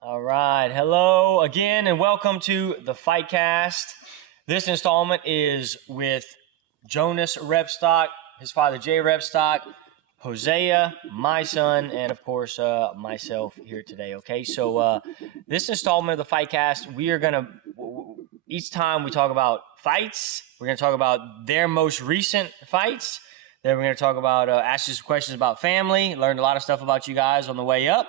All right. Hello again and welcome to the FightCast. This installment is with Jonas Repstock, his father Jay Repstock, Hosea, my son, and of course myself here today. Okay, so this installment of the FightCast, we are gonna each time we talk about fights, we're gonna talk about their most recent fights. Then we're going to talk about, ask you some questions about family, learned a lot of stuff about you guys on the way up.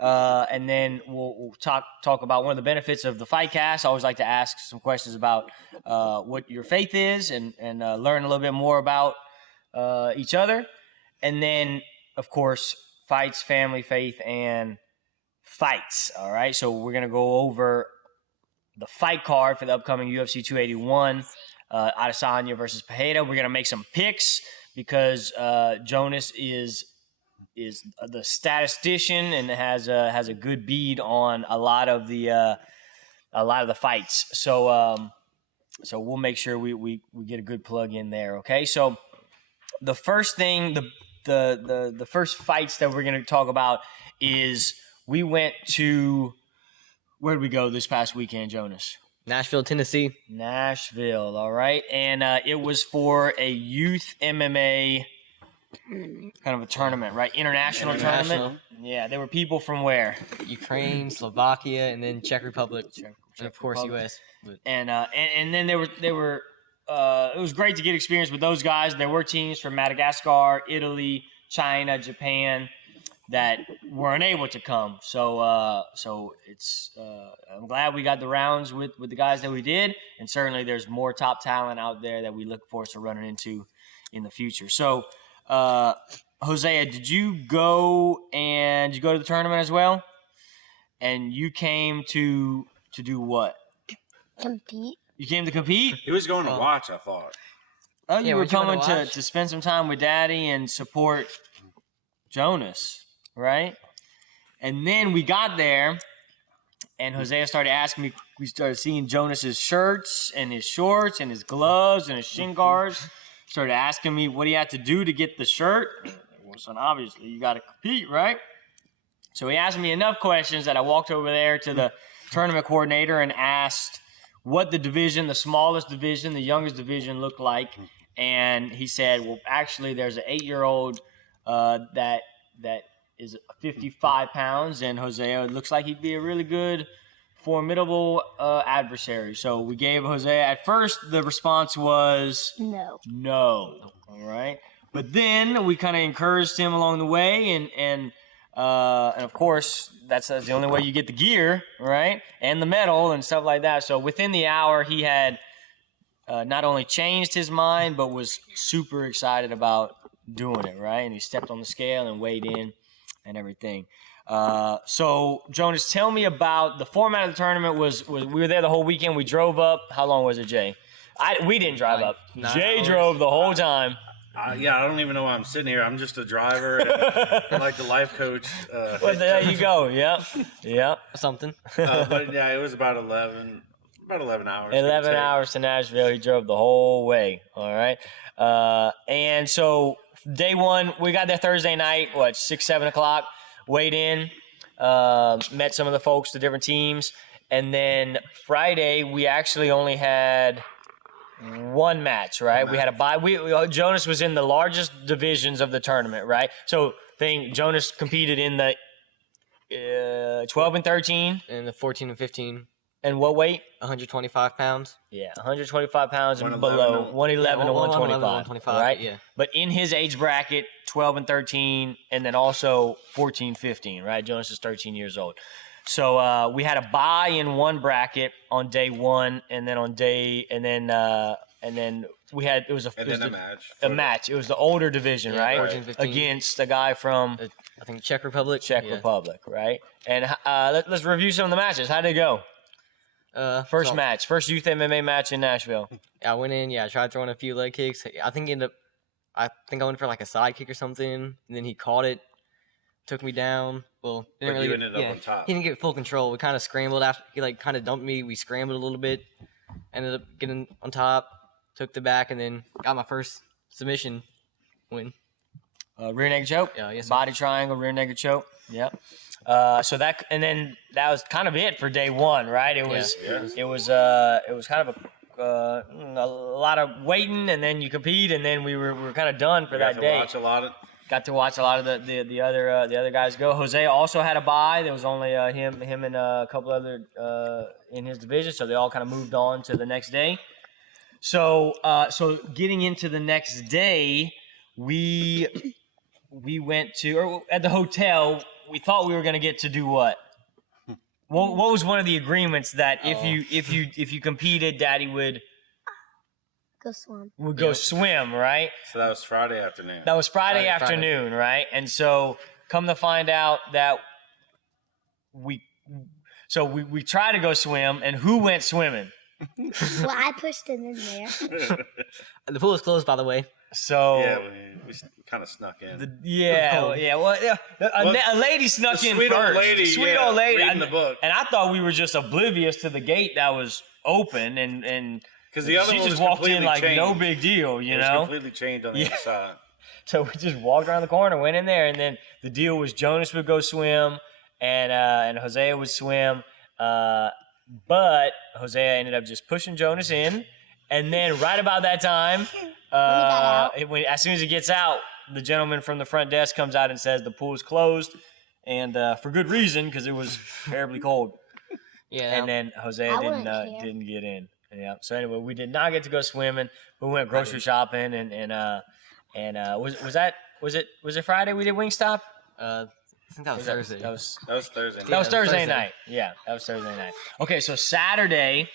And then we'll talk about one of the benefits of the FightCast. I always like to ask some questions about what your faith is and learn a little bit more about each other. And then, of course, fights, family, faith, and fights. All right, so we're going to go over the fight card for the upcoming UFC 281, Adesanya versus Pereira. We're going to make some picks, because Jonas is the statistician and has a good bead on a lot of the fights. So we'll make sure we get a good plug in there. Okay. So the first thing, the first fights that we're going to talk about is we went to, where did we go this past weekend, Jonas? Nashville, Tennessee. Nashville, all right. And it was for a youth MMA kind of a tournament, right? International tournament. Yeah, there were people from where? Ukraine, Slovakia, and then Czech Republic, and of course U.S. And then there were it was great to get experience with those guys. There were teams from Madagascar, Italy, China, Japan that were unable to come. So it's I'm glad we got the rounds with the guys that we did, and certainly there's more top talent out there that we look forward to running into in the future. So Hosea, did you go to the tournament as well? And you came to do what? Compete. You came to compete? He was going to watch, I thought. Oh, you were coming to to spend some time with Daddy and support Jonas, right? And then we got there, and Hosea started asking me. We started seeing Jonas's shirts and his shorts and his gloves and his shin guards. Started asking me what he had to do to get the shirt. Well, son, obviously you got to compete, right? So he asked me enough questions that I walked over there to the tournament coordinator and asked what the division, the smallest division, the youngest division looked like. And he said, well, actually, there's an 8-year-old that is 55 pounds, and Hosea, it looks like he'd be a really good, formidable adversary. So we gave Hosea, at first, the response was No. All right. But then we kind of encouraged him along the way, and of course, that's the only way you get the gear, right? And the medal and stuff like that. So within the hour, he had not only changed his mind, but was super excited about doing it, right? And he stepped on the scale and weighed in and everything. So Jonas, tell me about the format of the tournament. Was we were there the whole weekend? We drove up. How long was it, Jay? We didn't drive up. Jay drove the whole time. I don't even know why I'm sitting here. I'm just a driver, and like the life coach. Well, there you go. Yep. Something. But yeah, it was about 11 hours. 11 hours to Nashville. He drove the whole way. All right. And so day one, we got there Thursday night, 6, 7 o'clock, weighed in, met some of the folks, the different teams. And then Friday, we actually only had one match, right? We had a bye. Jonas was in the largest divisions of the tournament, right? So Jonas competed in the 12 and 13. And the 14 and 15. And what weight? 125 pounds. Yeah, 125 pounds and 111 below. 111 to 125. Right? Yeah. But in his age bracket, 12 and 13, and then also 14, 15, right? Jonas is 13 years old. So we had a bye in one bracket on day one, and then we had a match. A match. It was the older division, right? 14, 15. Against a guy from I think Czech Republic. Republic, right? And let's review some of the matches. How did it go? First youth MMA match in Nashville. I went in. I tried throwing a few leg kicks. I think I went for like a side kick or something, and then he caught it, took me down. Well, you ended up on top. He didn't get full control. We kind of scrambled after he kind of dumped me. We scrambled a little bit, ended up getting on top, took the back, and then got my first submission win. Rear naked choke. Yeah, yes, sir. Body triangle, rear naked choke. Yep. So that was kind of it for day one, right? It was kind of a lot of waiting, and then you compete, and then we were kind of done for that day. Got to watch a lot of the other guys go. Jose also had a bye. There was only him and a couple other in his division, so they all kind of moved on to the next day. So getting into the next day, we went to, or at the hotel, we thought we were going to get to do what? What was one of the agreements that if you competed, Daddy would Go swim. go swim, right? So that was Friday afternoon. That was Friday afternoon, right? And so come to find out that we tried to go swim, and who went swimming? Well, I pushed him in there. The pool was closed, by the way. So yeah, we kind of snuck in. A lady snuck in sweet first. Old lady, Sweet old lady, reading the book. And I thought we were just oblivious to the gate that was open, and because the other she one just was walked in like changed. no big deal, you It was know. completely changed on the other side. So we just walked around the corner, went in there, and then the deal was Jonas would go swim, and Hosea would swim. But Hosea ended up just pushing Jonas in, and then right about that time, as soon as he gets out, the gentleman from the front desk comes out and says the pool is closed, and for good reason, because it was terribly cold. Yeah. And then Hosea didn't get in. Yeah. So anyway, we did not get to go swimming. We went grocery shopping, and was it Friday we did Wingstop? I think that was Thursday. That was Thursday. That was Thursday night. Yeah, that was Thursday night. Okay, so Saturday,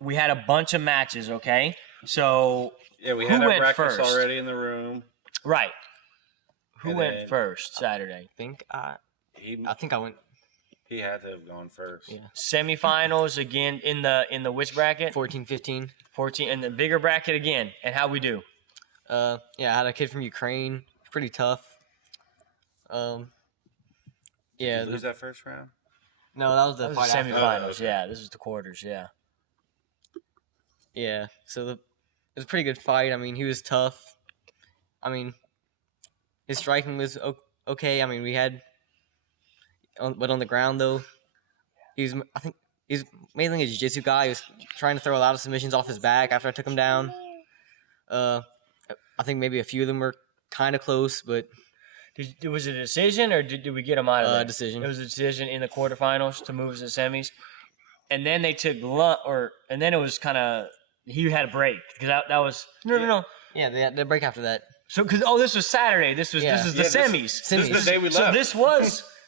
we had a bunch of matches. Okay, so Yeah, we who had our went breakfast first? already in the room. Right. Who And went then- first Saturday? I think I went. He had to have gone first. Yeah. Semifinals again in the which bracket? 14, 15. 14, and the bigger bracket again. And how we do? Yeah, I had a kid from Ukraine. Pretty tough. Did Yeah. you lose that first round? No, that was the That was fight the after. semifinals. Oh, okay. Yeah, this is the quarters. Yeah. Yeah. So it was a pretty good fight. I mean, he was tough. I mean, his striking was okay. I mean, but on the ground though, I think he's mainly a jiu-jitsu guy. He was trying to throw a lot of submissions off his back after I took him down. I think maybe a few of them were kind of close, but Was it a decision, or did we get him out of there? decision. It was a decision in the quarterfinals to move to the semis, and then they took and then it was kind of he had a break because that was no. Yeah, they had the break after that. So this was Saturday. This is the semis. This is the day we left. So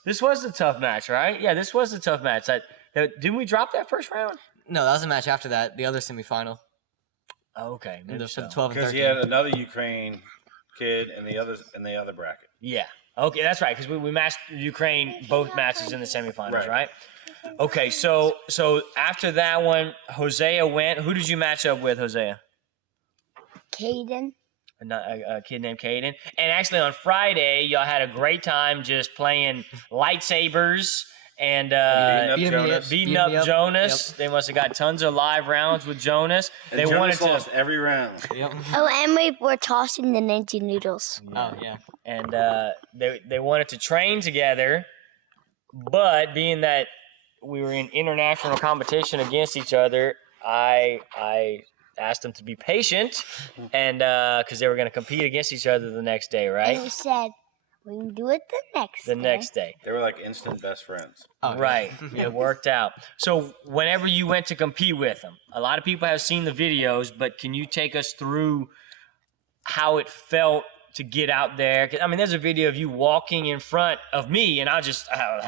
this was the tough match, right? Yeah, this was the tough match. Didn't we drop that first round? No, that was a match after that, the other semifinal. Oh, okay, For maybe the 12 and Because 13. he had another Ukraine kid in the other bracket. Yeah. Okay, that's right. Because we matched Ukraine both matches in the semifinals, right? Okay, so after that one, Hosea went. Who did you match up with, Hosea? Caden. A kid named Caden. And actually on Friday, y'all had a great time just playing lightsabers and beating up Jonas. Yep. They must have got tons of live rounds with Jonas. And They Jonas wanted lost every round. Yep. Oh, and we were tossing the ninja noodles. Oh, yeah. And they wanted to train together, but being that we were in international competition against each other, I asked them to be patient, and because they were going to compete against each other the next day, right? And we said, we can do it the next day. They were like instant best friends. Oh, yeah. Right. It worked out. So whenever you went to compete with them, a lot of people have seen the videos, but can you take us through how it felt to get out there? 'Cause, I mean, there's a video of you walking in front of me, and I had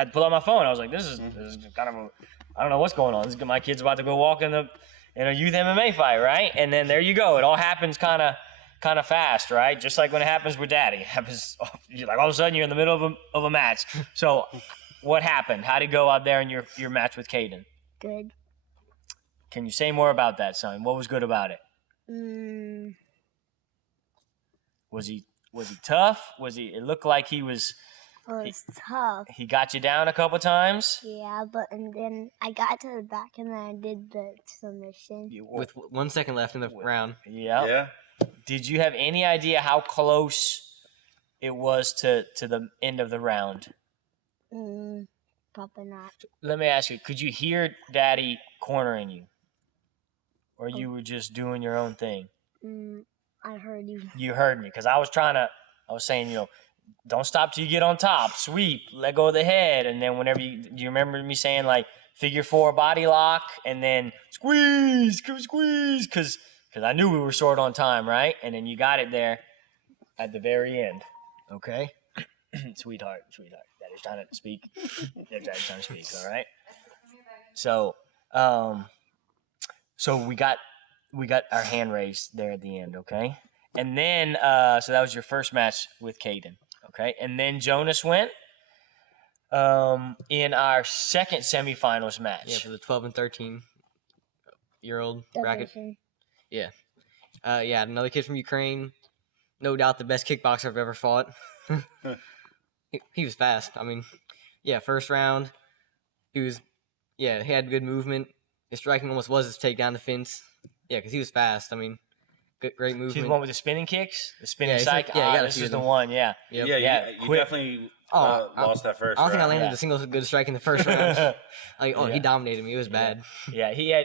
to pull out my phone. I was like, this is kind of I don't know what's going on. My kid's about to go walk in a youth MMA fight, right? And then there you go. It all happens kind of fast, right? Just like when it happens with Daddy. It happens like all of a sudden you're in the middle of a match. So what happened? How did it go out there in your match with Caden? Good. Can you say more about that, son? What was good about it? Was he tough? It looked like he was. It was tough. He got you down a couple times. Yeah, and then I got to the back and then I did the submission. With 1 second left in the round. Yeah. Yeah. Did you have any idea how close it was to the end of the round? Probably not. Let me ask you, could you hear Daddy cornering you? Or you were just doing your own thing? I heard you. You heard me, because I was saying, don't stop till you get on top, sweep, let go of the head, and then whenever do you remember me saying like figure 4 body lock, and then squeeze, because I knew we were short on time, right? And then you got it there at the very end, okay? Sweetheart, Daddy's trying to speak. Daddy's trying to speak, all right? So, so we got our hand raised there at the end, okay? And then, so that was your first match with Caden, okay? And then Jonas went in our second semifinals match. Yeah, for the 12 and 13-year-old bracket. Yeah. Yeah, another kid from Ukraine. No doubt the best kickboxer I've ever fought. He was fast. I mean, yeah, first round, he had good movement. His striking almost was his takedown defense. Yeah, because he was fast. I mean, great movement. She's the one with the spinning kicks? The spinning Yeah, side? yeah, This is the one, yeah. Yep. Yeah, you quick. definitely lost that first I don't think I round. landed a single good strike in the first round. He dominated me. It was bad. Yeah, he had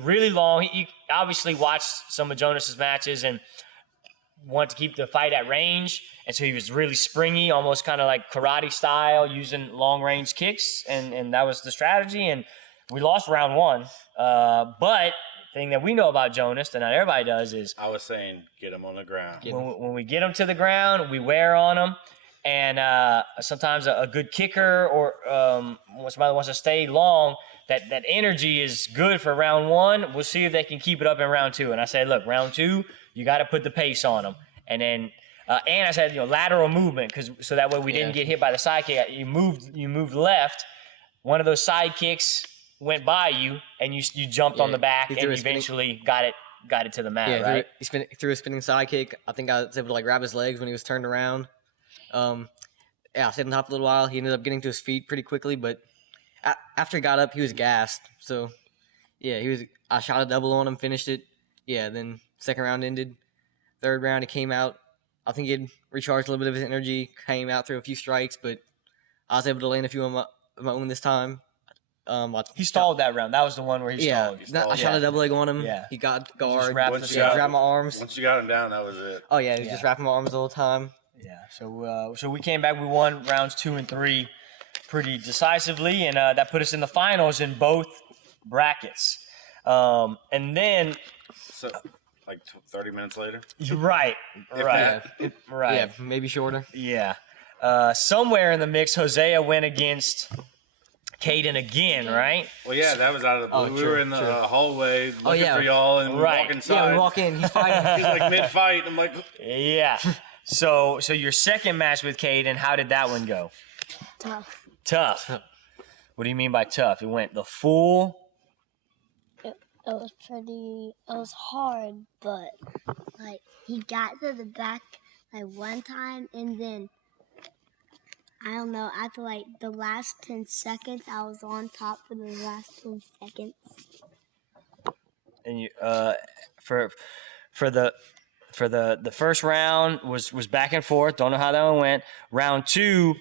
really long. He obviously watched some of Jonas's matches and wanted to keep the fight at range, and so he was really springy, almost kind of like karate style, using long range kicks, and that was the strategy. And we lost round 1, but the thing that we know about Jonas that not everybody does is I was saying, get him on the ground. when we get him to the ground, we wear on him. And sometimes a good kicker or somebody wants to stay long, that energy is good for round 1. We'll see if they can keep it up in round 2. And I said, look, round 2, you got to put the pace on them. And then, and I said, lateral movement, so that way we didn't get hit by the side kick. You moved left. One of those side kicks went by you, and you jumped on the back, and you eventually got it to the mat, right? He threw a spinning side kick. I think I was able to grab his legs when he was turned around. I stayed on top a little while. He ended up getting to his feet pretty quickly, but after he got up, he was gassed. So, yeah, I shot a double on him, finished it. Yeah, then second round ended. Third round, he came out. I think he had recharged a little bit of his energy, came out, threw a few strikes, but I was able to land a few of my own this time. He stalled that round. That was the one where he stalled. I shot a double leg on him. Yeah. He got guard. Grabbed my arms. Once you got him down, that was it. Oh, yeah, he was just wrapping my arms the whole time. Yeah, so we came back. We won rounds 2 and 3 pretty decisively, and that put us in the finals in both brackets. And then, So, like 30 minutes later. right. Yeah, maybe shorter. Yeah. Somewhere in the mix, Hosea went against Caden again, right? Well, yeah, that was out of the blue. We true, were in the hallway looking for y'all, and we Right. walk inside. Yeah, we walk in. He's fighting. He's like mid-fight. I'm like, Yeah. So your second match with Caden, how did that one go? Tough. What do you mean by tough? It went the full. It was hard, but like he got to the back like one time, and then I don't know, after like the last 10 seconds, I was on top for the last 10 seconds. And you for the first round was back and forth. Don't know how that one went. Round 2,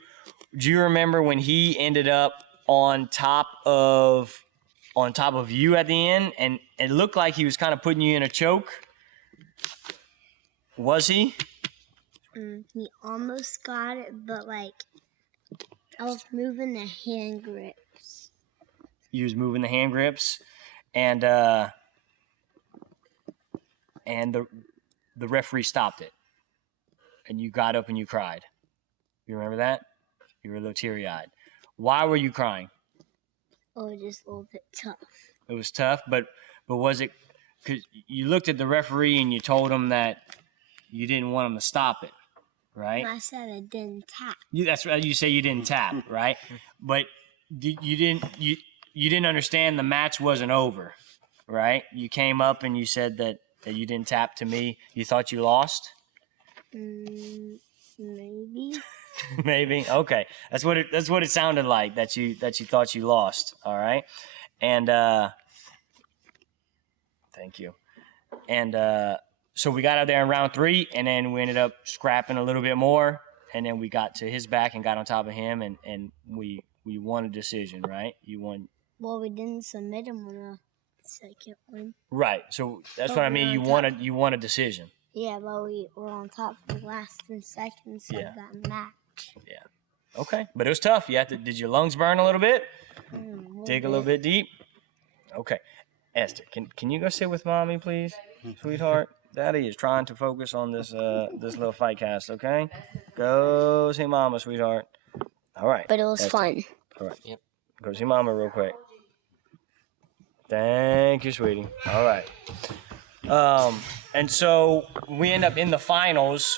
do you remember when he ended up on top of you at the end, and it looked like he was kind of putting you in a choke? Was he? He almost got it, but like I was moving the hand grips. You was moving the hand grips, and the referee stopped it, and you got up and you cried. You remember that? You were a little teary-eyed. Why were you crying? Oh, just a little bit tough. It was tough, but was it because you looked at the referee and you told him that you didn't want him to stop it, right? And I said I didn't tap. That's right. You say you didn't tap, right? But you didn't understand the match wasn't over, right? You came up and you said that you didn't tap to me. You thought you lost? Maybe. Maybe. Okay. That's what it sounded like, that you thought you lost. All right. And thank you. And so we got out there in round 3, and then we ended up scrapping a little bit more. and then we got to his back and got on top of him, and we won a decision, right? You won. Well, we didn't submit him on the second one. Right. So that's But what I we're mean. on You won a decision. Yeah, but we were on top for the last 10 seconds Yeah. of that match. Okay, but it was tough. You had to. Did your lungs burn a little bit? Dig a little bit deep. Okay, Esther, can you go sit with mommy, please, sweetheart? Daddy is trying to focus on this little fight cast. Okay, go see mama, sweetheart. All right. But it was Esther. fun. All right. Yep. Go see mama real quick. Thank you, sweetie. All right. And so we end up in the finals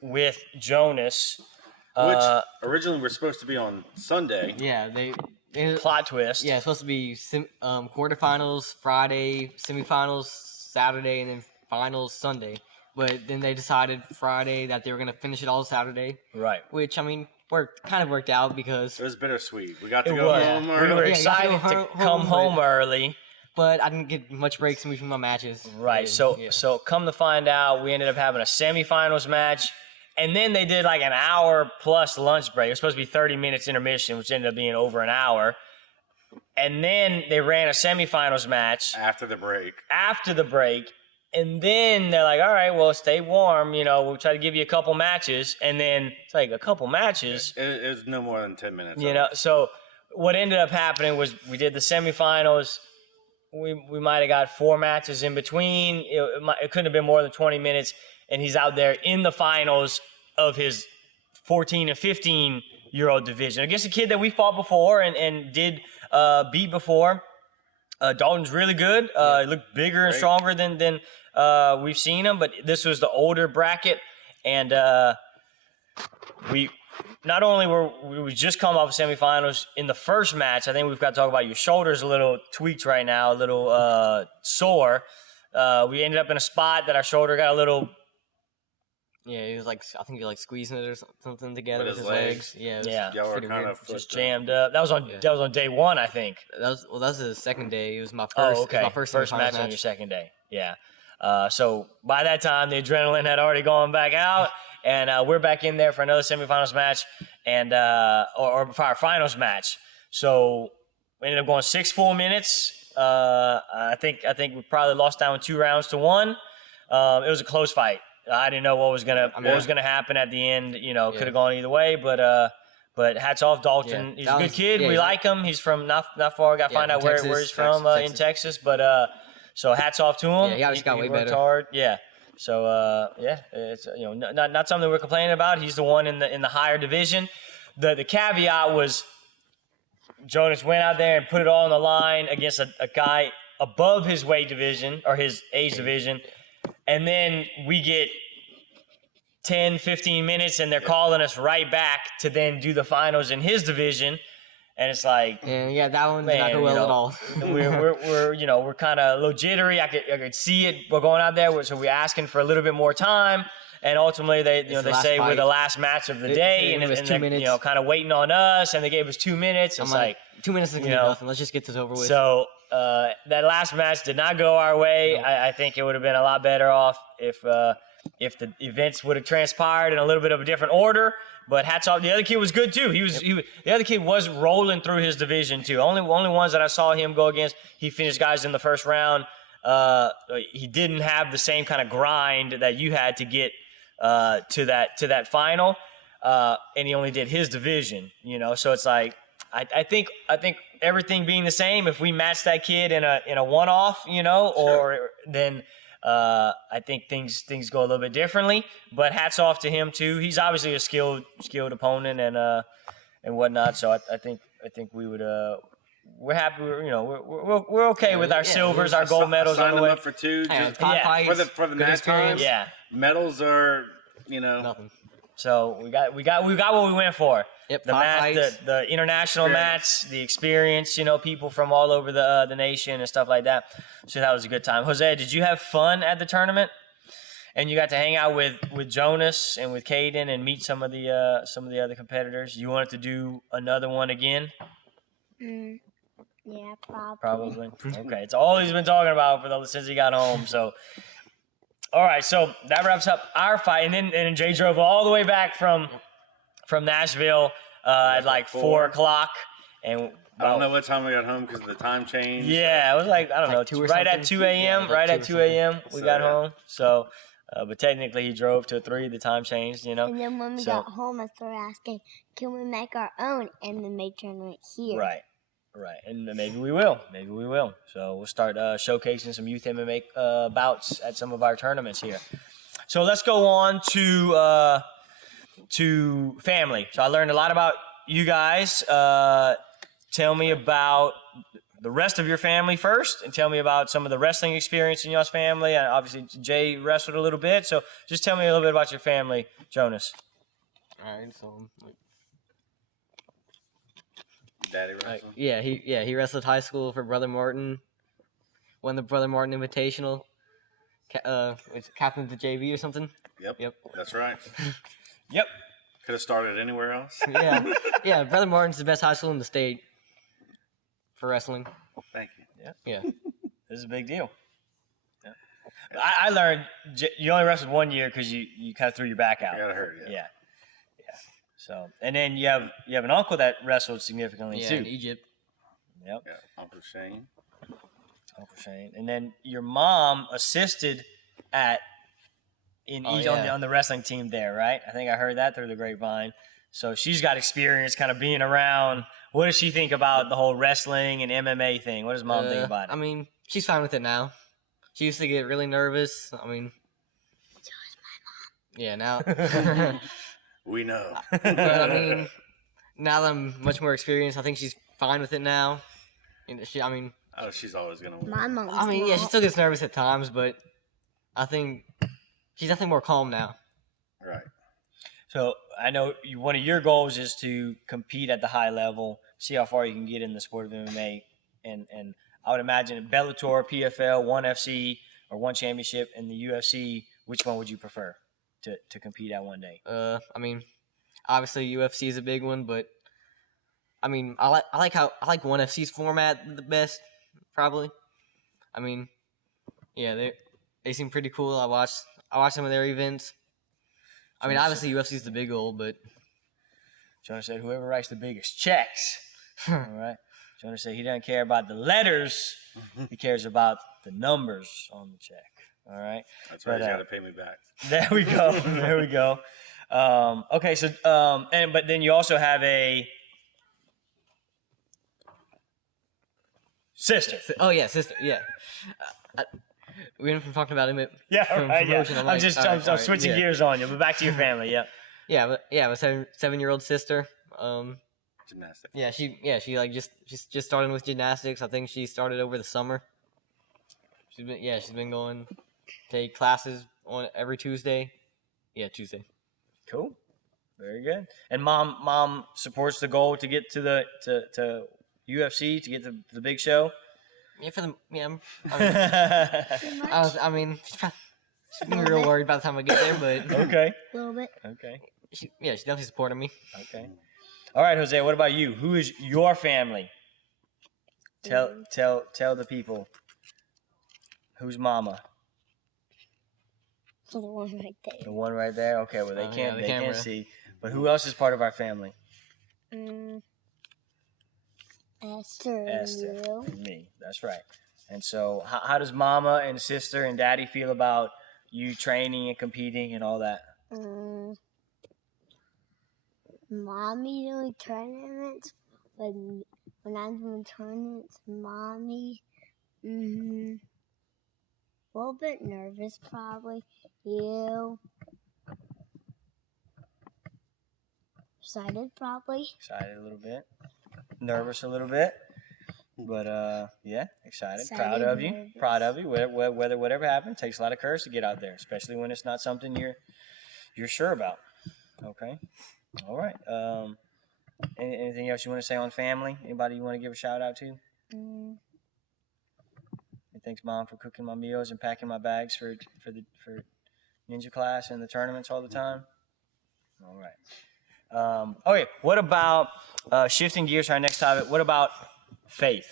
with Jonas. Which originally were supposed to be on Sunday. Yeah, they Plot twist. yeah, it's supposed to be quarterfinals Friday, semifinals Saturday, and then finals Sunday. But then they decided Friday that they were gonna finish it all Saturday, Right. which I mean worked out because. It was bittersweet. We got to It go was. home We early. were Yeah, you have to excited go to come home early. But I didn't get much breaks in between my matches. Right. And, So yeah. so come to find out, we ended up having a semifinals match, and then they did like an hour plus lunch break. It was supposed to be 30 minutes intermission, which ended up being over an hour. And then they ran a semifinals match After the break. after the break. And then they're like, all right, well, stay warm. We'll try to give you a couple matches. And then it's like a couple matches. It was no more than 10 minutes. So what ended up happening was we did the semifinals. We might have got 4 matches in between. It couldn't have been more than 20 minutes. And he's out there in the finals of his 14 and 15-year-old division against a kid that we fought before and did beat before. Dalton's really good. He looked bigger and Great. stronger than we've seen him. But this was the older bracket. And we not only we just come off of semifinals in the first match. I think we've got to talk about your shoulders a little tweaked right now, a little sore. We ended up in a spot that our shoulder got a little. Yeah, he was like, I think he like squeezing it or something together With with his his legs. legs. Yeah, it was Yeah. Y'all were pretty kind weird. of Just jammed up. That was on day one, I think. That was his second day. It was my first. Oh, it was okay. my first match semifinals on your second day. Yeah. So by that time, the adrenaline had already gone back out, and we're back in there for another semifinals match, and or for our finals match. So we ended up going 6 full minutes. I think we probably lost down 2 rounds to 1. It was a close fight. I didn't know what was gonna happen at the end. Could have gone either way, but hats off Dalton. Yeah, He's a good kid. We like him. He's from not far. We got to find out Texas, where he's from in Texas. But so hats off to him. Yeah, he obviously got way worked better. hard. Yeah. So it's not something we're complaining about. He's the one in the higher division. The caveat was Jonas went out there and put it all on the line against a guy above his weight division or his age division. And then we get 10, 15 minutes and they're calling us right back to then do the finals in his division. And it's like, And yeah, that one did not go well at all. we're kind of a little jittery. I could see it. We're going out there, so we're asking for a little bit more time. And ultimately, they say we're the last match of the day, and was 2 they're, minutes. kind of waiting on us. And they gave us 2 minutes. It's I'm like, 2 minutes is gonna be nothing. Let's just get this over with. So that last match did not go our way. Nope. I think it would have been a lot better off if the events would have transpired in a little bit of a different order. But hats off. The other kid was good too. The other kid was rolling through his division too. Only ones that I saw him go against, he finished guys in the first round. He didn't have the same kind of grind that you had to get to that final, and he only did his division. So it's like I think everything being the same, if we match that kid in a one-off, or then I think things go a little bit differently. But hats off to him too. He's obviously a skilled opponent and whatnot. So I think we would we're happy. We're okay with our silvers, our gold medals. Sign on the them way. up for 2. Yeah, Just 5 fights, for the good match experience. times. Yeah. Medals are, Nothing. So we got what we went for. Yep, The 5 match, fights. the international Experience. match, the experience. People from all over the nation and stuff like that. So that was a good time. Jose, did you have fun at the tournament? And you got to hang out with Jonas and with Caden and meet some of the other competitors. You wanted to do another one again? Yeah, probably. Probably. Okay, it's all he's been talking about since he got home. So, All right, so that wraps up our fight, and then Jay drove all the way back from Nashville at like 4 o'clock, and I don't know what time we got home because of the time change. yeah, it was like I don't Like know, 2 or right at something? 2 a.m. Yeah, like right 2 at or 2 a.m. we So, got yeah. home. So, but technically he drove to 3. The time changed, And then when we So- got home, I started asking, can we make our own MMA tournament here? Right, and maybe we will. So we'll start showcasing some youth MMA bouts at some of our tournaments here. So let's go on to family. So I learned a lot about you guys. Tell me about the rest of your family first, and tell me about some of the wrestling experience in y'all's family. And obviously, Jay wrestled a little bit, so just tell me a little bit about your family, Jonas. All right, so Daddy like, wrestling. he wrestled high school for Brother Martin. Won the Brother Martin Invitational. Was captain of the JV or something. Yep. That's right. Yep. Could have started anywhere else. Yeah. Brother Martin's the best high school in the state for wrestling. Thank you. Yeah. This is a big deal. Yeah. I learned you only wrestled 1 year because you kind of threw your back out. I got hurt. Yeah. So, and then you have an uncle that wrestled significantly Yeah, too. in Egypt. Yep. Yeah. Uncle Shane. Uncle Shane. And then your mom assisted on the wrestling team there, right? I think I heard that through the grapevine. So she's got experience kind of being around. What does she think about the whole wrestling and MMA thing? What does mom think about it? I mean, she's fine with it now. She used to get really nervous. I mean, yeah, now. We know. But I mean, now that I'm much more experienced, I think she's fine with it now. And Oh, she's always gonna win. My mom's yeah, she not. still gets nervous at times, but I think she's definitely more calm now. Right. So I know one of your goals is to compete at the high level, see how far you can get in the sport of MMA, and I would imagine Bellator, PFL, ONE FC, or ONE Championship, and the UFC. Which one would you prefer to compete at one day? I mean, obviously UFC is a big one, but I mean, I like ONE FC's format the best, probably. I mean, yeah, they seem pretty cool. I watched some of their events. I mean, obviously UFC's the big goal, but Jonas said, "Whoever writes the biggest checks." All right. Jonas said he doesn't care about the letters; he cares about the numbers on the check. All right. That's right. But, You got to pay me back. There we go. There we go. Okay, so but then you also have a sister. oh yeah, sister, yeah. We went from talking about him. Yeah, from right. Yeah. promotion, I'm like, just all right, I'm all right, switching yeah. gears on you, but back to your family. Yeah. Yeah, my 7-year-old sister. Gymnastics. She she's just starting with gymnastics. I think she started over the summer. She's been going take classes on every Tuesday. Yeah, Tuesday. Cool. Very good. And mom supports the goal to get to the to UFC, to get to the big show. Yeah, I mean, Pretty much. I mean, she's been real worried by the time I get there, but Okay. A little bit. Okay. she's definitely supporting me. Okay. All right, Jose. What about you? Who is your family? Tell the people. Who's mama? The one right there. The one right there. Okay. Well, they Oh, can't yeah, the they can't camera. see. But who else is part of our family? Esther. Esther You. and me. That's right. And so, how does mama and sister and daddy feel about you training and competing and all that? Mommy doing tournaments, but when I'm doing tournaments, mommy, a little bit nervous probably. You. Excited probably. Excited a little bit, nervous a little bit, but yeah, excited, proud Excited, of you, nervous. proud of you. Whatever happens, takes a lot of courage to get out there, especially when it's not something you're sure about. Okay, all right. Anything else you want to say on family? Anybody you want to give a shout out to? And thanks, Mom, for cooking my meals and packing my bags for ninja class and the tournaments all the time. All right. Okay, what about shifting gears to our next topic? What about faith?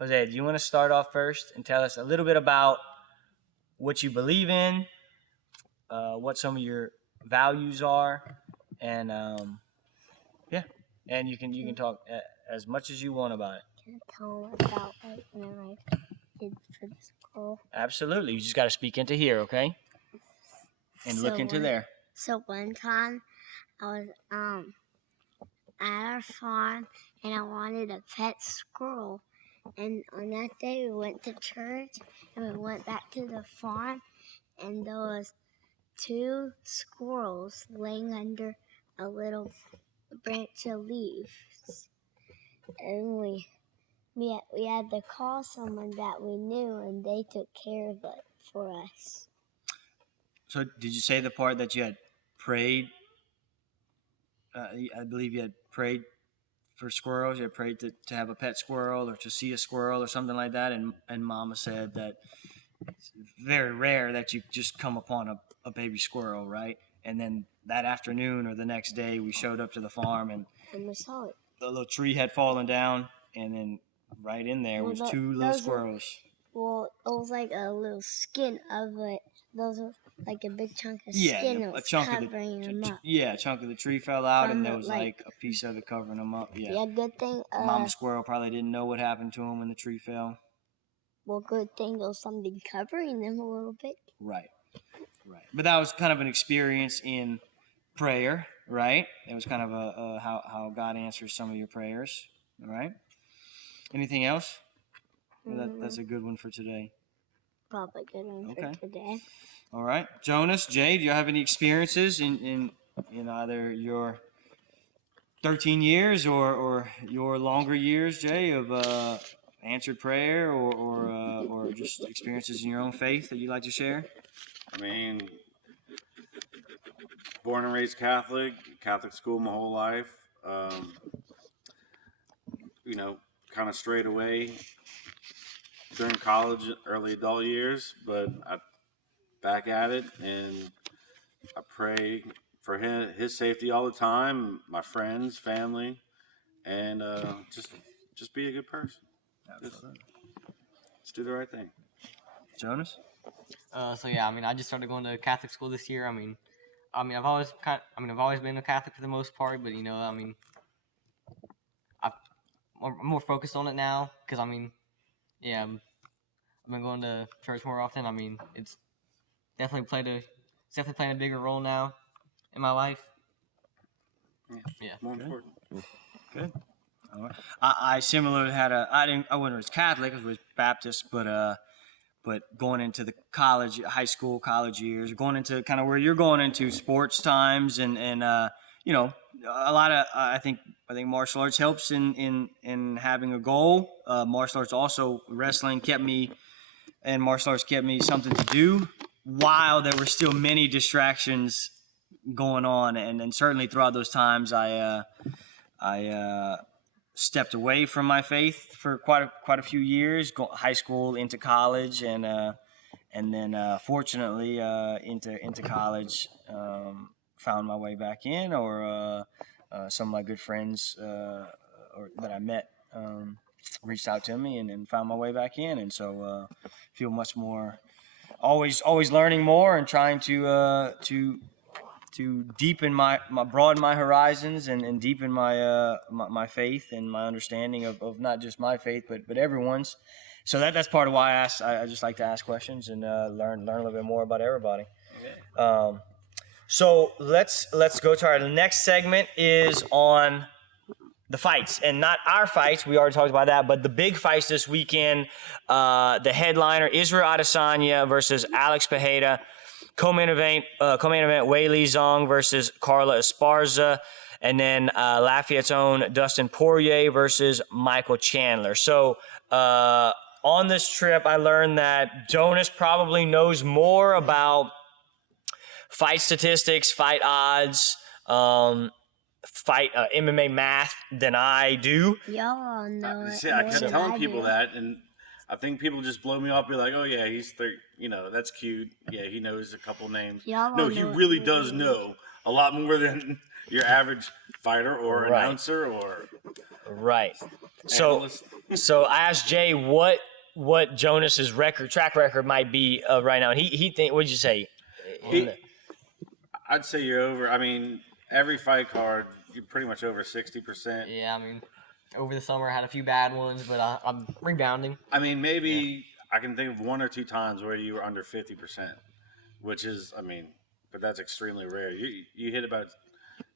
Jose, do you want to start off first and tell us a little bit about what you believe in, what some of your values are, and and you can talk as much as you want about it. Can I tell them about like whenever I did for the school? Absolutely. You just got to speak into here, okay? And look into there. So one time I was at our farm and I wanted a pet squirrel. And on that day we went to church and we went back to the farm and there was 2 squirrels laying under a little branch of leaves. And we had to call someone that we knew and they took care of it for us. So did you say the part that you had prayed? I believe you had prayed for squirrels. You had prayed to have a pet squirrel or to see a squirrel or something like that. And Mama said that it's very rare that you just come upon a baby squirrel, right? And then that afternoon or the next day, we showed up to the farm and we saw it. The little tree had fallen down, and then right in there was 2 little squirrels. It was like a little skin of it. Those were like a big chunk of skin that was covering them up. Yeah, a chunk of the tree fell out, and there was like a piece of it covering them up. Yeah, good thing. Mama squirrel probably didn't know what happened to him when the tree fell. Well, good thing there was something covering them a little bit. Right. But that was kind of an experience in prayer, right? It was kind of how God answers some of your prayers, all right? Anything else? That's a good one for today. Probably a good one for today. All right. Jonas, Jay, do you have any experiences in either your 13 years or your longer years, Jay, of answered prayer or just experiences in your own faith that you'd like to share? I mean, born and raised Catholic school my whole life. Kind of strayed away during college, early adult years, but I'm back at it, and I pray for his safety all the time, my friends, family, and just be a good person. Just do the right thing. Jonas? I just started going to Catholic school this year. I've always been a Catholic for the most part, but I'm more focused on it now because I've been going to church more often. It's definitely playing a bigger role now in my life. Yeah. More important. Good. All right. I similarly had I wasn't raised Catholic, I was Baptist, but going into the high school, college years, going into kind of where you're going into sports times and a lot of I think martial arts helps in having a goal. Martial arts also wrestling martial arts kept me something to do while there were still many distractions going on, and certainly throughout those times I stepped away from my faith for quite a few years, high school into college, and then fortunately into college, found my way back in, or some of my good friends that I met reached out to me and found my way back in, and so feel much more always learning more and trying to deepen broaden my horizons and deepen my faith and my understanding of not just my faith but everyone's. So that's part of why I just like to ask questions and learn a little bit more about everybody. Okay. So let's go to our next segment is on the fights, and not our fights. We already talked about that, but the big fights this weekend. The headliner, Israel Adesanya versus Alex Pereira. Co-main event, Weili Zhang versus Carla Esparza, and then Lafayette's own Dustin Poirier versus Michael Chandler. So on this trip, I learned that Jonas probably knows more about fight statistics, fight odds, MMA math than I do. Y'all all know it. I kept telling people that, and I think people just blow me off, be like, "Oh yeah, he's that's cute. Yeah, he knows a couple names." No, he really does know a lot more than your average fighter or announcer or analyst. So I asked Jay what Jonas's track record might be right now. And he think, what'd you say? I'd say you're over. I mean, every fight card, you're pretty much over 60%. Yeah, I mean, over the summer I had a few bad ones, but I'm rebounding. I mean, maybe I can think of 1 or 2 times where you were under 50%, which is, I mean, but that's extremely rare. You hit about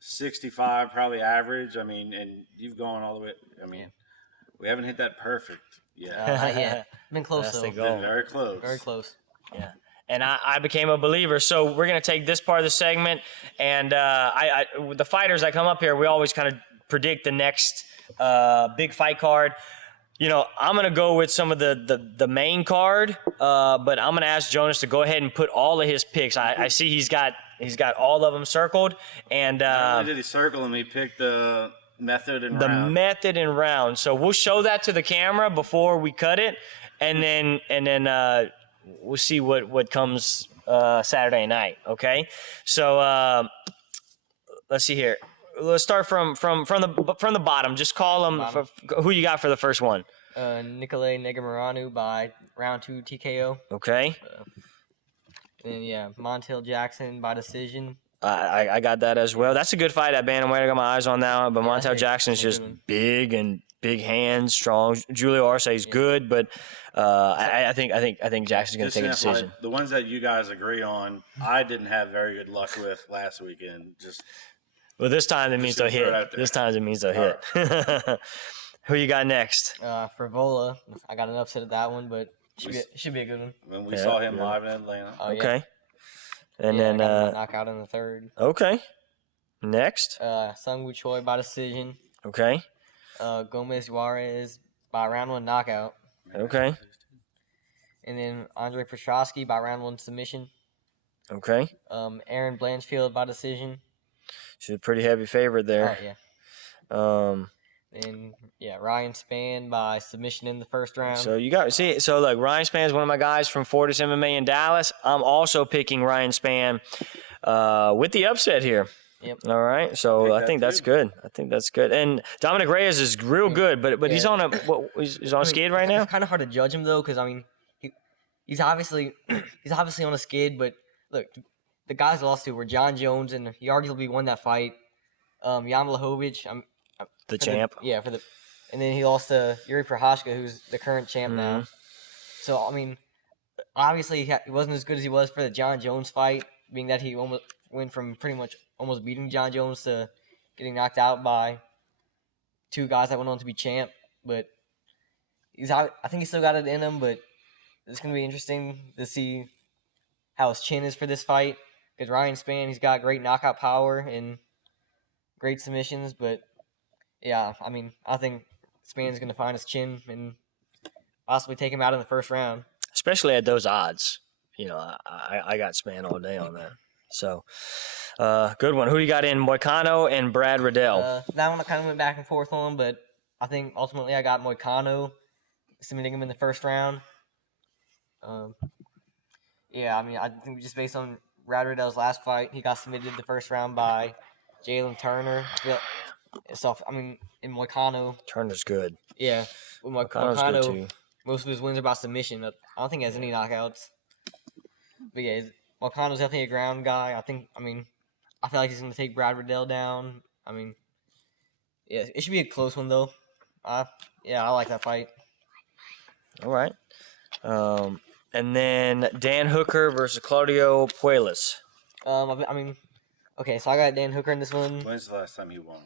65, probably average. I mean, and you've gone all the way. I mean, we haven't hit that perfect yet. Not yet. Been close That's though. the goal. Been very close. Very close. Yeah. And I became a believer. So we're going to take this part of the segment. And the fighters that come up here, we always kind of predict the next big fight card. You know, I'm going to go with some of the main card, but I'm going to ask Jonas to go ahead and put all of his picks. I see he's got all of them circled. And Not only did he circle them, he picked the method and round. method and round. So we'll show that to the camera before we cut it. And then we'll see what comes Saturday night. Okay, so let's see here. Let's start from the bottom. Just call them. Who you got for the first one? Nikolay Negumereanu by round 2 TKO. Okay, And yeah, Montel Jackson by decision. I got that as well. That's a good fight at bantamweight. I got my eyes on that one. But Montel Jackson's just big and big hands, strong. Julio Arce is good, but I think Jackson's going to take a decision. The ones that you guys agree on, I didn't have very good luck with last weekend. Well, this time it means they'll hit. This time it means they'll hit. Who you got next? For Vola, I got an upset at that one, but should be a good one. When we saw him live in Atlanta. Oh, yeah. Okay. And Yeah, then I got a knockout in the third. okay. Next. Sung Woo Choi by decision. Okay. Gomez Juarez by round 1 knockout. Okay. And then Andre Petrosky by round 1 submission. Okay. Aaron Blanchfield by decision. She's a pretty heavy favorite there. Oh, yeah. And yeah, Ryan Spann by submission in the first round. So you got so look, Ryan Spann is one of my guys from Fortis MMA in Dallas. I'm also picking Ryan Spann with the upset here. Yep. All right. So I think that's good. I think that's good. And Dominic Reyes is real good, but he's on he's on a skid right now. It's kind of hard to judge him though, because I mean, he's obviously on a skid. But look, the guys lost to were John Jones, and he arguably won that fight. Jan Blachowicz, The champ. And then he lost to Yuri Prochazka, who's the current champ now. So I mean, obviously he wasn't as good as he was for the John Jones fight, being that he almost went from pretty much almost beating John Jones to getting knocked out by 2 guys that went on to be champ. But I think he's still got it in him. But it's gonna be interesting to see how his chin is for this fight, because Ryan Spann, he's got great knockout power and great submissions, but yeah, I mean, I think Spann's going to find his chin and possibly take him out in the first round. Especially at those odds. You know, I got Spann all day on that. So, good one. Who do you got in? Moicano and Brad Riddell. That one I kind of went back and forth on, but I think ultimately I got Moicano, submitting him in the first round. Yeah, I mean, I think just based on Brad Riddell's last fight, he got submitted in the first round by Jalen Turner. So, I mean, in Moicano. Turner's good. Yeah. With Moicano's good too. Most of his wins are by submission. I don't think he has any knockouts. But yeah, Moicano's definitely a ground guy. I feel like he's going to take Brad Riddell down. I mean, yeah, it should be a close one, though. Yeah, I like that fight. All right. And then Dan Hooker versus Claudio Puelles. I mean, okay, so I got Dan Hooker in this one. When's the last time he won?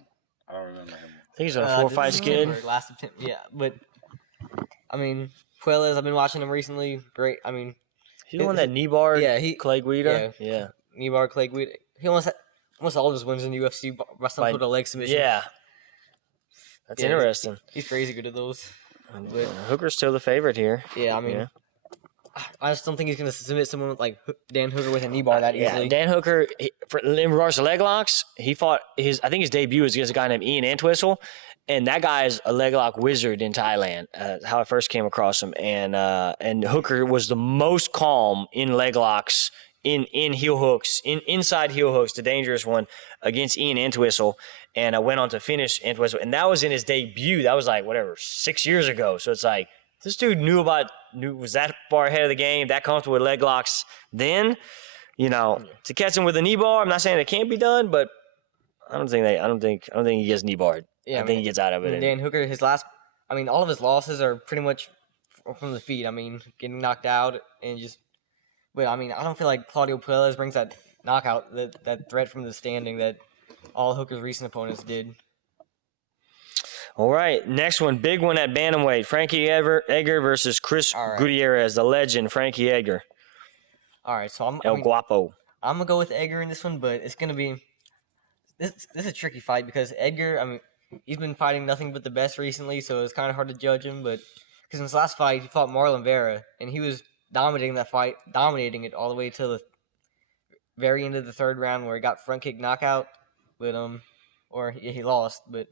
I don't remember him. I think he's on a 4-fight skid. Last September, yeah. But, I mean, Puelles, I've been watching him recently. Great. I mean, he's the one that knee-barred Clay Guida? Yeah. Knee-barred Clay Guida. He almost all of his wins in the UFC by some sort of leg submission. Yeah. That's interesting. He's crazy good at those. But, Hooker's still the favorite here. Yeah, I mean, I just don't think he's going to submit someone like Dan Hooker with a knee bar that easily. Yeah, Dan Hooker, in regards to leg locks, he fought I think his debut was against a guy named Ian Antwistle, and that guy's a leg lock wizard in Thailand. How I first came across him, and Hooker was the most calm in leg locks, in heel hooks, inside heel hooks, the dangerous one against Ian Antwistle, and I went on to finish Antwistle, and that was in his debut. That was like 6 years ago. So it's like this dude was that far ahead of the game, that comfortable with leg locks then. to catch him with a knee bar. I'm not saying it can't be done, but I don't think he gets knee barred. Yeah, I think he gets out of it. Dan Hooker, all of his losses are pretty much from the feet. I mean, getting knocked out and just. But I mean, I don't feel like Claudio Puelles brings that knockout, that threat from the standing that all Hooker's recent opponents did. All right, next one, big one at bantamweight: Frankie Edgar versus Chris Gutierrez, the legend Frankie Edgar. All right, so Guapo. I'm gonna go with Edgar in this one, but it's gonna be this is a tricky fight because Edgar, I mean, he's been fighting nothing but the best recently, so it's kind of hard to judge him. But because in his last fight, he fought Marlon Vera, and he was dominating that fight, dominating it all the way to the very end of the third round, where he got front kick knockout, but he lost. But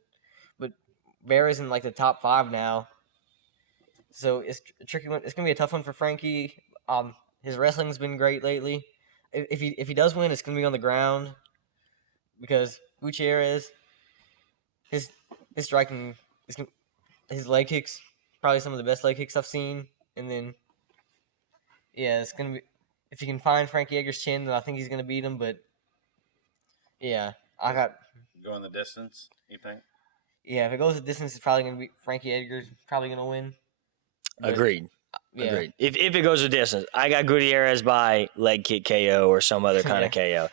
Vera's in like the top 5 now, so it's a tricky one. It's gonna be a tough one for Frankie. His wrestling's been great lately. If he does win, it's gonna be on the ground because Gutierrez, his striking, his leg kicks, probably some of the best leg kicks I've seen. And then, yeah, it's gonna be if he can find Frankie Edgar's chin, then I think he's gonna beat him. But yeah, I got going the distance. You think? Yeah, if it goes the distance, it's probably gonna be Frankie Edgar's probably gonna win. But, Agreed. Yeah. Agreed. If it goes the distance, I got Gutierrez by leg kick KO or some other kind of KO.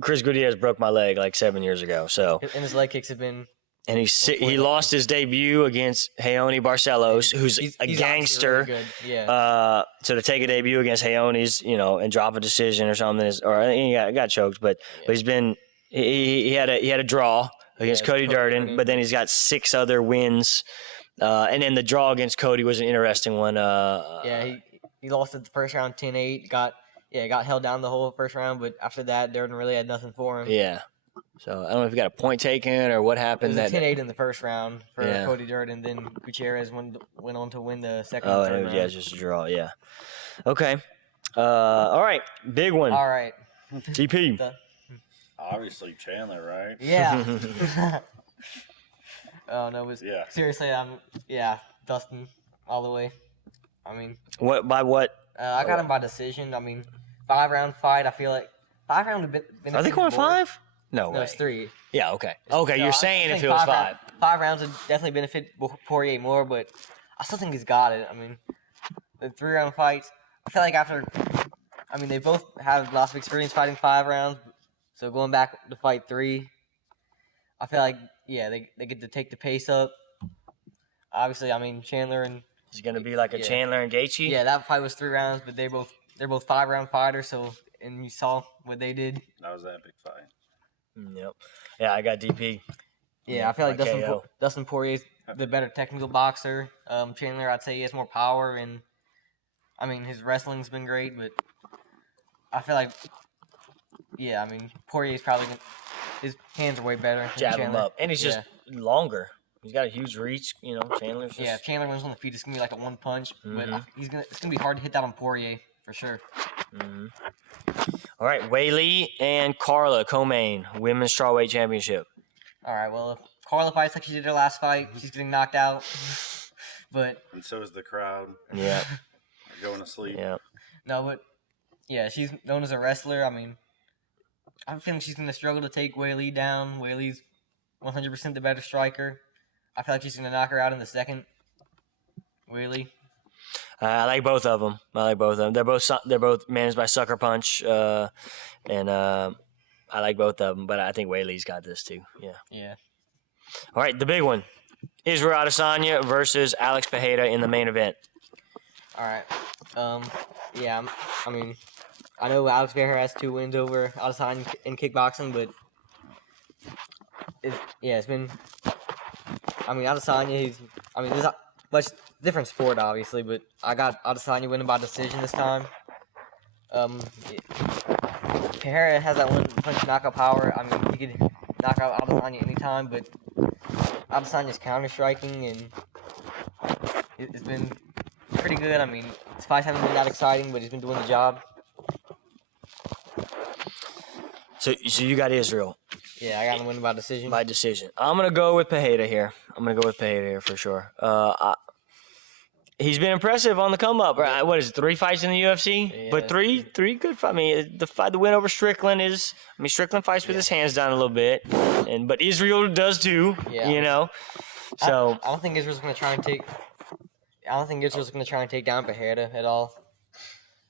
Chris Gutierrez broke my leg like 7 years ago. So and his leg kicks have been. And he lost his debut against Heoni Barcelos, who's a gangster. Really good. Yeah. So to take a debut against Heoni's, and drop a decision or something, he got choked, but he's been he had a draw against Cody Durden, but then he's got 6 other wins, and then the draw against Cody was an interesting one. He lost at the first round 10-8. Got held down the whole first round, but after that, Durden really had nothing for him. Yeah. So I don't know if he got a point taken or what happened. It was a 10-8 in the first round for Cody Durden. Then Gutierrez went on to win the second and third round. Yeah, just a draw. Yeah. Okay. All right. Big one. All right. TP. Obviously Chandler, right? Yeah. Oh no, seriously, Dustin all the way. I mean, what by what? I got him by decision. I mean, 5-round fight. I feel like 5-round would been. Are they going 5? No, it's 3. Yeah, okay. Okay, so you're saying if it was 5. 5 rounds would definitely benefit Poirier more, but I still think he's got it. I mean, the 3-round fights, I feel like they both have lots of experience fighting 5 rounds, so going back to fight 3, I feel like, they get to take the pace up. Obviously, Chandler and... It's going to be like a Chandler and Gaethje? Yeah, that fight was 3 rounds, but they're both 5-round fighters, and you saw what they did. That was an epic fight. Yep. Yeah, I got DP. Yeah, I feel like Dustin Poirier's the better technical boxer. Chandler, I'd say he has more power, and his wrestling's been great, but I feel like, Poirier's probably his hands are way better. Jab him up, and he's just longer. He's got a huge reach, Chandler's just... Yeah, if Chandler wins on the feet, it's gonna be like a one punch, but it's gonna be hard to hit that on Poirier for sure. Mm-hmm. All right, Weili and Carla Co-Main Women's Strawweight Championship. All right, well, if Carla fights like she did her last fight, she's getting knocked out. And so is the crowd. Yeah. Going to sleep. Yeah. No, but she's known as a wrestler. I feel like she's gonna struggle to take Weili down. Weili's 100% the better striker. I feel like she's gonna knock her out in the second. Weili. I like both of them. They're both managed by Sucker Punch, and I like both of them. But I think Weili's got this too. Yeah. Yeah. All right, the big one: Israel Adesanya versus Alex Pereira in the main event. All right. I know Alex Pereira has 2 wins over Adesanya in kickboxing, but it's been. Adesanya. There's a much different sport, obviously, but I got Adesanya winning by decision this time. Pereira has that one punch knockout power. He could knock out Adesanya anytime, but Adesanya's counter striking and it's been pretty good. His fights haven't been that exciting, but he's been doing the job. So you got Israel. Yeah, I got him winning by decision. By decision. I'm gonna go with Pereira here. For sure. He's been impressive on the come up. Right? What is it? 3 fights in the UFC, Yeah, but three good fights. I mean, the win over Strickland is. I mean, Strickland fights with his hands down a little bit, but Israel does too. Yeah. You know, so I don't think Israel's gonna try and take. I don't think Israel's gonna try and take down Pereira at all.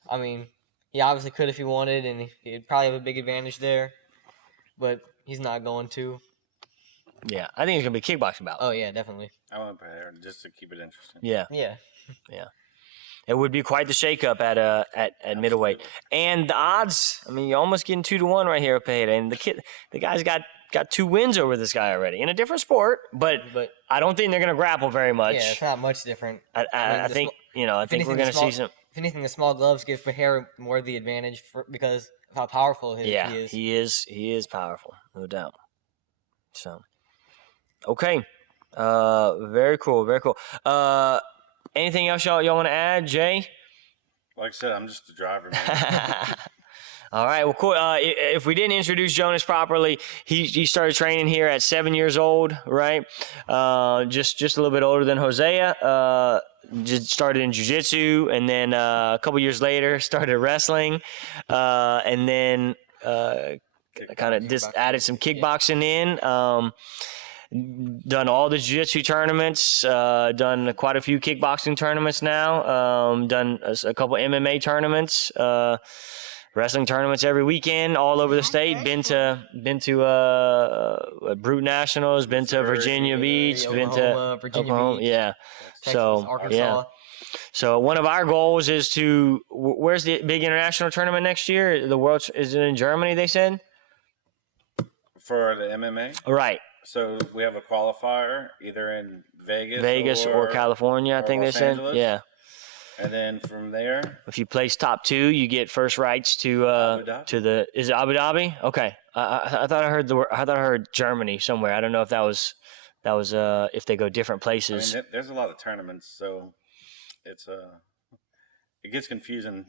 I mean, he obviously could if he wanted, and he'd probably have a big advantage there, but he's not going to. yeah, I think it's gonna be a kickboxing bout. Oh yeah, definitely. I want to prepare just to keep it interesting. Yeah, Yeah. it would be quite the shakeup at middleweight, and the odds. I mean, you're almost getting 2-1 right here, Pereira, and the guy's got 2 wins over this guy already in a different sport, but I don't think they're gonna grapple very much. Yeah, it's not much different. I think I think we're gonna see some. If anything, the small gloves give Pereira more the advantage because of how powerful he is. He is powerful, no doubt. So, okay, very cool. Anything else y'all want to add, Jay? Like I said, I'm just the driver, man. All right, well, cool. If we didn't introduce Jonas properly, he started training here at 7 years old, right? Just a little bit older than Hosea. Just started in Jiu-Jitsu, and then a couple years later started wrestling, and then kind of just added some kickboxing in. Done all the Jiu-Jitsu tournaments, done quite a few kickboxing tournaments now, done a couple MMA tournaments, wrestling tournaments every weekend all over the state. Been to Brute Nationals, been to Virginia Beach, been to Virginia Oklahoma, Beach, yeah. Texas, So Arkansas. yeah. So one of our goals is to where's the big international tournament next year? The world is it in Germany? They said. For the MMA, Right. so we have a qualifier either in Vegas or California, I think they Los said. Angeles. Yeah. And then from there, If you place top 2, you get first rights to Abu Dhabi. is it Abu Dhabi? Okay. I thought I heard Germany somewhere. I don't know if that was if they go different I places. mean, there's a lot of tournaments, so it's it gets confusing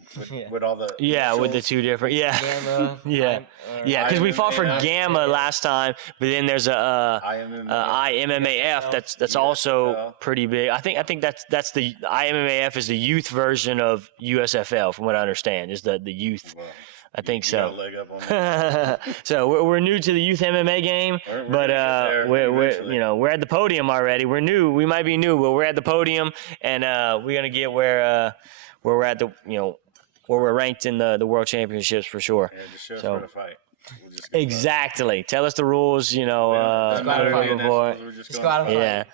with all the With the initials. 2 different Gamma, Yeah, because we fought for IMMAF, Gamma last time, but then there's a IMMAF that's also pretty big. I think that's the IMMAF is the youth version of USFL, from what I understand, is the youth. Well, I think you so. got a leg up on that. So we're new to the youth MMA game, We're but gonna get there we're eventually. we're at the podium already. We're new. We might be new, but we're at the podium, and we're gonna get where we're at where we're ranked in the world championships for sure. Yeah, just show us So- where to fight. We'll just get Exactly. Tell us the rules. started. Doesn't matter what who we're before. initials, we're just Just going go out to and fight. Yeah.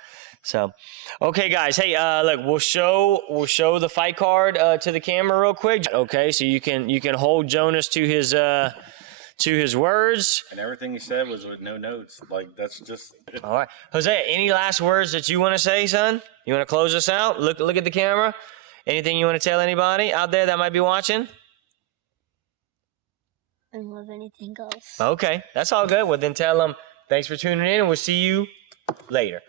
So, okay, guys. Hey, look, we'll show the fight card to the camera real quick. Okay, so you can hold Jonas to his words. And everything he said was with no notes. Like, that's just All right, Jose. Any last words that you want to say, son? You want to close us out? Look at the camera. Anything you want to tell anybody out there that might be watching? I don't have anything else. Okay, that's all good. Well, then tell them thanks for tuning in, and we'll see you later.